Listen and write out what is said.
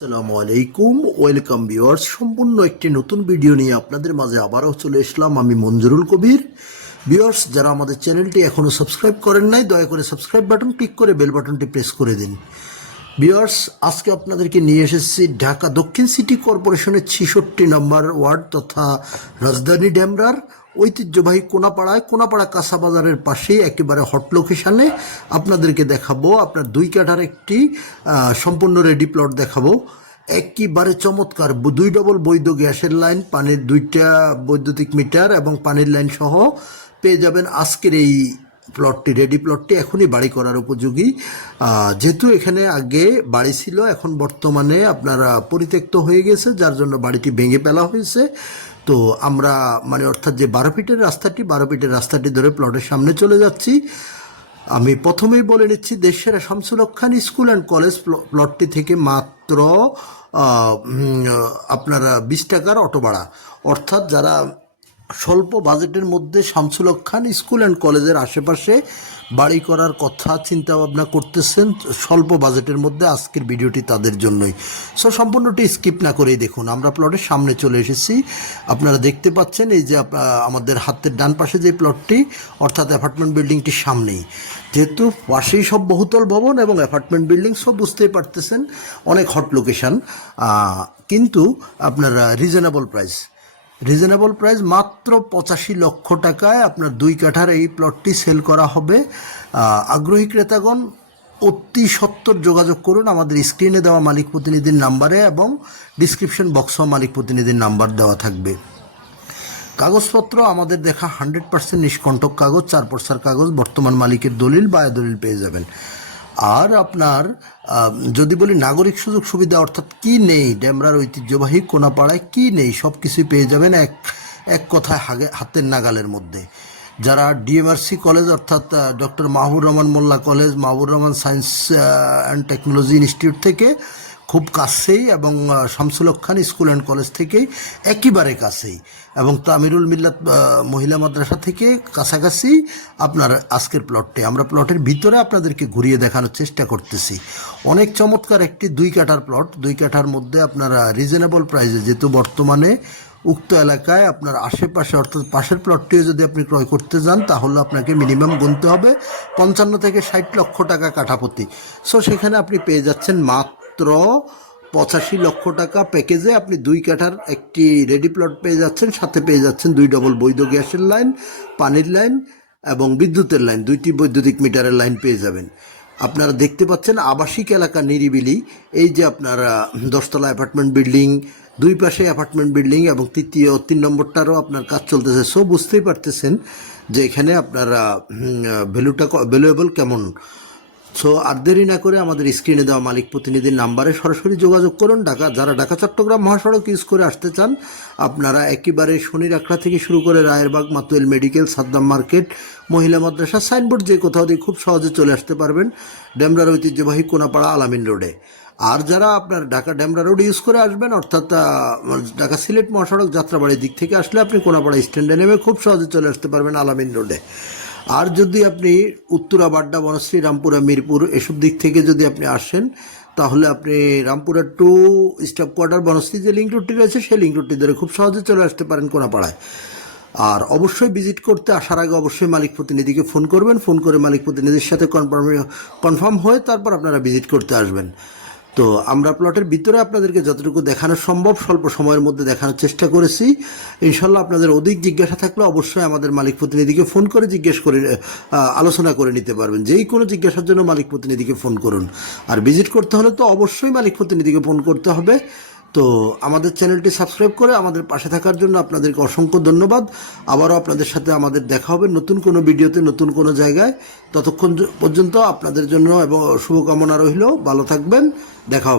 আসসালামু আলাইকুম, welcome viewers. সম্পূর্ণ একটি নতুন ভিডিও নিয়ে আপনাদের মাঝে আবারও চলে এসলাম আমি মঞ্জুরুল কবির। ভিউয়ার্স, যারা আমাদের চ্যানেলটি এখনও সাবস্ক্রাইব করেন নাই, দয়া করে সাবস্ক্রাইব বাটন ক্লিক করে বেল বাটনটি প্রেস করে দিন। ভিউয়ার্স, আজকে আপনাদেরকে নিয়ে এসেছি ঢাকা দক্ষিণ সিটি কর্পোরেশনের 66 নম্বর ওয়ার্ড তথা রাজধানী ডেমরার ঐতিহ্যবাহী কোনাপাড়া কাঁচা বাজারের পাশেই একেবারে হট লোকেশানে আপনাদেরকে দেখাবো আপনার 2 কাঠার একটি সম্পূর্ণ রেডি প্লট দেখাবো। একেবারে চমৎকার 2 ডবল বৈধ গ্যাসের লাইন, পানির 2টা বৈদ্যুতিক মিটার এবং পানির লাইন সহ পেয়ে যাবেন আজকের এই প্লটটি। রেডি প্লটটি এখনই বাড়ি করার উপযোগী। যেহেতু এখানে আগে বাড়ি ছিল, এখন বর্তমানে আপনারা পরিত্যক্ত হয়ে গেছে, যার জন্য বাড়িটি ভেঙে ফেলা হয়েছে। তো আমরা অর্থাৎ যে 12 ফিটের রাস্তাটি ধরে প্লটের সামনে চলে যাচ্ছি। আমি প্রথমেই বলে নিচ্ছি, দেশের Shamsul Haque Khan school and college প্লটটি থেকে মাত্র আপনারা 20 টাকার অটো ভাড়া, অর্থাৎ যারা স্বল্প বাজেটের মধ্যে শামসুল হক খান স্কুল অ্যান্ড কলেজের আশেপাশে বাড়ি করার কথা চিন্তা ভাবনা করতেছেন স্বল্প বাজেটের মধ্যে, আজকের ভিডিওটি তাদের জন্যই। সো সম্পূর্ণটি স্কিপ না করেই দেখুন। আমরা প্লটের সামনে চলে এসেছি, আপনারা দেখতে পাচ্ছেন এই যে আমাদের হাতের ডান পাশে যে প্লটটি, অর্থাৎ অ্যাপার্টমেন্ট বিল্ডিংটির সামনেই। যেহেতু পাশেই সব বহুতল ভবন এবং অ্যাপার্টমেন্ট বিল্ডিং, সব বুঝতেই পারতেছেন অনেক হট লোকেশান, কিন্তু আপনারা রিজনেবল প্রাইস মাত্র 85 লক্ষ টাকায় আপনার 2 কাঠার এই প্লটটি সেল করা হবে। আগ্রহী ক্রেতাগণ অতি সত্বর যোগাযোগ করুন আমাদের স্ক্রিনে দেওয়া মালিক প্রতিনিধির নাম্বারে, এবং ডিসক্রিপশন বক্সেও মালিক প্রতিনিধির নাম্বার দেওয়া থাকবে। কাগজপত্র আমাদের দেখা 100% নিষ্কণ্টক কাগজ, 4 পর্সার কাগজ, বর্তমান মালিকের দলিল বা দলিল পেয়ে যাবেন। আর আপনার যদি বলি নাগরিক সুযোগ সুবিধা, অর্থাৎ কি নেই ডেমরার ঐতিহ্যবাহী কোনাপাড়ায়, কি নেই সব কিছুই পেয়ে যাবেন এক কথায় হাতের নাগালের মধ্যে। যারা ডিএমআরসি কলেজ অর্থাৎ doctor Mahbur Rahman Molla college, Mahbur Rahman science and technology institute থেকে খুব কাছেই, এবং Shamsul Haque Khan school and college থেকেই একেবারে কাছেই, এবং তামিরুল মিল্লাত মহিলা মাদ্রাসা থেকে কাছাকাছি আপনার আজকের প্লটটি। আমরা প্লটের ভিতরে আপনাদেরকে ঘুরিয়ে দেখানোর চেষ্টা করতেছি। অনেক চমৎকার একটি 2 কাঠার প্লট, 2 কাঠার মধ্যে আপনারা রিজনেবল প্রাইসে, যেহেতু বর্তমানে উক্ত এলাকায় আপনার আশেপাশে অর্থাৎ পাশের প্লটটিও যদি আপনি ক্রয় করতে যান, তাহলে আপনাকে মিনিমাম গুনতে হবে 55 থেকে 60 লক্ষ টাকা কাঠাপ্রতি। সো সেখানে আপনি পেয়ে যাচ্ছেন মাত্র 85 লক্ষ টাকা প্যাকেজে আপনি 2 কাঠার একটি রেডি প্লট পেয়ে যাচ্ছেন, সাথে পেয়ে যাচ্ছেন 2 ডবল বৈধ গ্যাসের লাইন, পানির লাইন এবং বিদ্যুতের লাইন, 2টি বৈদ্যুতিক মিটারের লাইন পেয়ে যাবেন। আপনারা দেখতে পাচ্ছেন আবাসিক এলাকা নিরিবিলি, এই যে আপনারা 10তলা অ্যাপার্টমেন্ট বিল্ডিং, 2 পাশে অ্যাপার্টমেন্ট বিল্ডিং, এবং 3 নম্বরটারও আপনার কাজ চলতেছে। সো বুঝতেই পারতেছেন যে এখানে আপনারা ভ্যালুয়েবল কেমন। সো আর দেরি না করে আমাদের স্ক্রিনে দেওয়া মালিক প্রতিনিধির নাম্বারে সরাসরি যোগাযোগ করুন। যারা ঢাকা চট্টগ্রাম মহাসড়ক ইউজ করে আসতে চান, আপনারা একেবারে শনির আখড়া থেকে শুরু করে রায়েরবাগ, মাতুয়েল মেডিকেল, সাদ্দাম মার্কেট, মহিলা মাদ্রাসা, সাইনবোর্ড যে কোথাও দিয়ে খুব সহজে চলে আসতে পারবেন ডেমরার ঐতিহ্যবাহী কোনাপাড়া আলামিন রোডে। আর যারা আপনার ঢাকা ডেমরা রোড ইউজ করে আসবেন, অর্থাৎ ঢাকা সিলেট মহাসড়ক যাত্রাবাড়ির দিক থেকে আসলে আপনি কোনাপাড়া স্ট্যান্ডে নেমে খুব সহজে চলে আসতে পারবেন আলামিন রোডে। আর যদি আপনি উত্তরা, বাড্ডা, বনশ্রী, রামপুরা, মিরপুর এসব দিক থেকে যদি আপনি আসেন, তাহলে আপনি Rampura to staff quarter Banasree যে লিঙ্ক রুটটি রয়েছে, সেই লিঙ্ক রুটটি ধরে খুব সহজে চলে আসতে পারেন কোনাপাড়ায়। আর অবশ্যই ভিজিট করতে আসার আগে অবশ্যই মালিক প্রতিনিধিকে ফোন করবেন, ফোন করে মালিক প্রতিনিধির সাথে কনফার্ম হয়ে তারপর আপনারা ভিজিট করতে আসবেন। তো আমরা প্লটের ভিতরে আপনাদেরকে যতটুকু দেখানো সম্ভব স্বল্প সময়ের মধ্যে দেখানোর চেষ্টা করেছি। ইনশাল্লাহ আপনাদের অধিক জিজ্ঞাসা থাকলে অবশ্যই আমাদের মালিক প্রতিনিধিকে ফোন করে জিজ্ঞেস করে আলোচনা করে নিতে পারবেন। যেই কোনো জিজ্ঞাসার জন্য মালিক প্রতিনিধিকে ফোন করুন। আর ভিজিট করতে হলে তো অবশ্যই মালিক প্রতিনিধিকে ফোন করতে হবে। তো আমাদের চ্যানেলটি সাবস্ক্রাইব করে আমাদের পাশে থাকার জন্য আপনাদেরকে অসংখ্য ধন্যবাদ। আবারও আপনাদের সাথে আমাদের দেখা হবে নতুন কোনো ভিডিওতে, নতুন কোনো জায়গায়। ততক্ষণ পর্যন্ত আপনাদের জন্য এবং শুভকামনা রইল, ভালো থাকবেন, দেখা হবে।